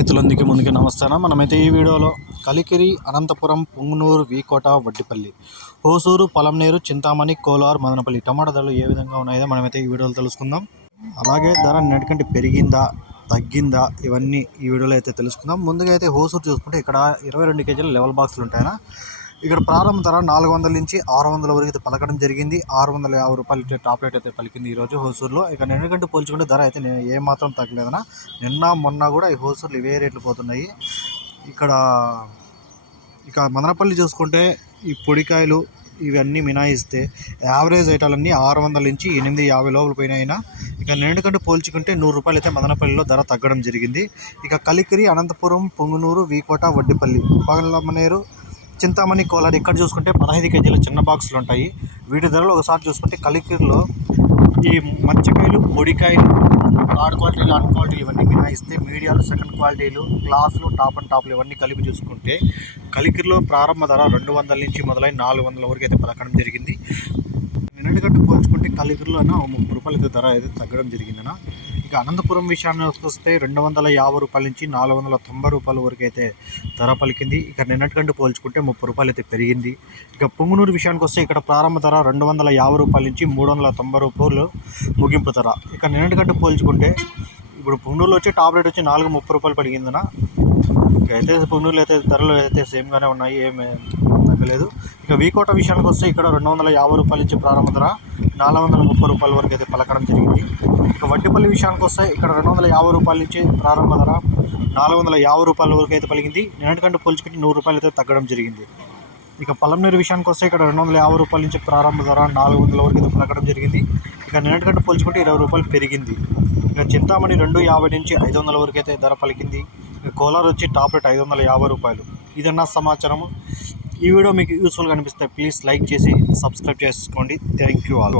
రైతులందరికీ ముందుకి నమస్కారం. మనమైతే ఈ వీడియోలో కలికిరి, అనంతపురం, పుంగనూరు, వీకోట, వడ్డిపల్లి, హోసూరు, పలంనేరు, చింతామణి, కోలార్, మదనపల్లి టమాటా ధరలు ఏ విధంగా ఉన్నాయో మనమైతే ఈ వీడియోలో తెలుసుకుందాం. అలాగే ధర నిన్నటికంటే పెరిగిందా తగ్గిందా ఇవన్నీ ఈ వీడియోలో అయితే తెలుసుకుందాం. ముందుగా అయితే హోసూరు చూసుకుంటే ఇక్కడ 22 కేజీల లెవెల్ బాక్సులు ఉంటాయనా. ఇక్కడ ప్రారంభ ధర 400 నుంచి 600 వరకు అయితే పలకడం జరిగింది. 650 రూపాయలు టాప్ రేట్ అయితే పలికింది ఈరోజు హోసూరులో. ఇక నిన్నకంటే పోల్చుకుంటే ధర అయితే ఏమాత్రం తగ్గలేదనా. నిన్న మొన్న కూడా ఈ హోసూరులు ఇవే రేట్లు పోతున్నాయి. ఇక మదనపల్లి చూసుకుంటే ఈ పొడికాయలు ఇవన్నీ మినాయిస్తే యావరేజ్ ఐటాలన్నీ 600 నుంచి 850 లోపల పోయినాయినా. ఇక నిన్నకంటే పోల్చుకుంటే 100 రూపాయలు అయితే మదనపల్లిలో ధర తగ్గడం జరిగింది. ఇక కలికిరి, అనంతపురం, పుంగనూరు, వీకోట, వడ్డిపల్లి, పలంనేరు, చింతామణి, కోలార్ ఇక్కడ చూసుకుంటే 15 కేజీల చిన్న బాక్సులు ఉంటాయి. వీటి ధరలు ఒకసారి చూసుకుంటే కలికిరిలో ఈ మచ్చకాయలు, పొడికాయలు, థర్డ్ క్వాలిటీలు, అన్ క్వాలిటీలు ఇవన్నీ మినాయిస్తే మీడియాలు, సెకండ్ క్వాలిటీలు, గ్లాసులు, టాప్ అండ్ టాప్లు ఇవన్నీ కలిపి చూసుకుంటే కలికిరిలో ప్రారంభ ధర 200 నుంచి మొదలై 400 వరకు అయితే పలకడం జరిగింది. నిన్నటికంటే పోల్చుకుంటే కలికిరిలో 30 రూపాయలు అయితే ధర అయితే తగ్గడం జరిగిందనా. ఇక అనంతపురం విషయానికి వస్తే 250 రూపాయల నుంచి 490 రూపాయల వరకు అయితే ధర పలికింది. ఇక నిన్నటికంటే పోల్చుకుంటే 30 రూపాయలు అయితే పెరిగింది. ఇక పుంగనూరు విషయానికి వస్తే ఇక్కడ ప్రారంభ ధర 250 రూపాయల నుంచి 390 రూపాయలు ముగింపు ధర. ఇక నిన్నటికంటే పోల్చుకుంటే ఇప్పుడు పుంగనూరులో వచ్చి టాప్ రేట్ వచ్చి 430 రూపాయలు పలికిందనా. ఇక అయితే పుంగనూరులో అయితే ధరలు అయితే సేమ్గానే ఉన్నాయి, ఏమి తగ్గలేదు. ఇక వీకోట విషయానికి వస్తే ఇక్కడ 250 రూపాయల నుంచి ప్రారంభ ధర 430 రూపాయల వరకు అయితే పలకడం జరిగింది. ఇక వడ్డిపల్లి విషయానికి వస్తే ఇక్కడ 250 రూపాయల నుంచి ప్రారంభ ధర 450 రూపాయల వరకు అయితే పలికింది. నిన్నటికంటే పోల్చుకుంటే 100 రూపాయలు అయితే తగ్గడం జరిగింది. ఇక పలంనేరు విషయానికి వస్తే ఇక్కడ 250 రూపాయల నుంచి ప్రారంభ ధర 400 వరకు అయితే పలకడం జరిగింది. ఇక నిన్నటికంటే పోల్చుకుంటే 20 రూపాయలు పెరిగింది. ఇక చింతామణి 250 నుంచి 500 వరకు అయితే ధర పలికింది. ఇక కోలార్ వచ్చి టాప్ రేట్ 550 రూపాయలు. ఇదన్నా సమాచారము. ఈ వీడియో మీకు యూస్ఫుల్గా అనిపిస్తే ప్లీజ్ లైక్ చేసి సబ్స్క్రైబ్ చేసుకోండి. Thank you all.